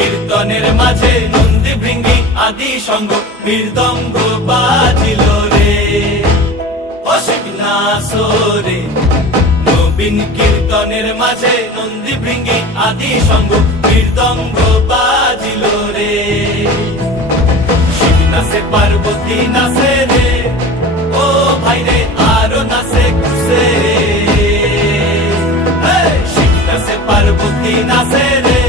কীর্তনের মাঝে নন্দী ভৃঙ্গি আদি সঙ্গ মৃদঙ্গ বাজিল রে অসিক নাসরে। নবীন কীর্তনের মাঝে নন্দী ভৃঙ্গি আদি সঙ্গ মৃদঙ্গ বাজিল রে। শিব নাচে পার্বতী নাচে রে, ও ভাই রে আরো নাচে খুশে। শিব নাচে পার্বতী নাচে রে,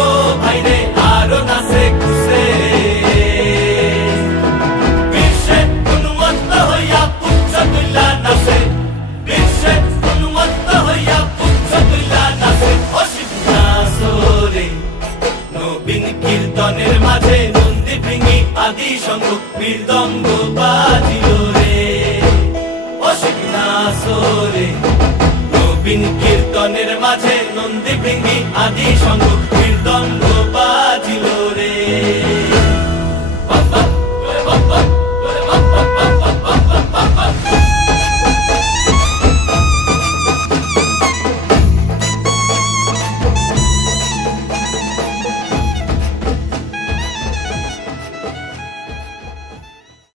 ও ভাই রে আরো নাচে খুশে। বিশ্বে উন্মত্ত হইয়া পুচ্ছ তুল্লা নাচে, বিশ্বে উন্মত্ত হইয়া পুচ্ছ তুল্লা নাচে অসিক নাচরে। নবীন কীর্তনের মাঝে নন্দী ভৃঙ্গি আদি সঙ্গ মৃদঙ্গ বাজিল রে অসিক নাচরে। নবীন কীর্তনের মাঝে নন্দী ভৃঙ্গি আদি সঙ্গ মৃদঙ্গ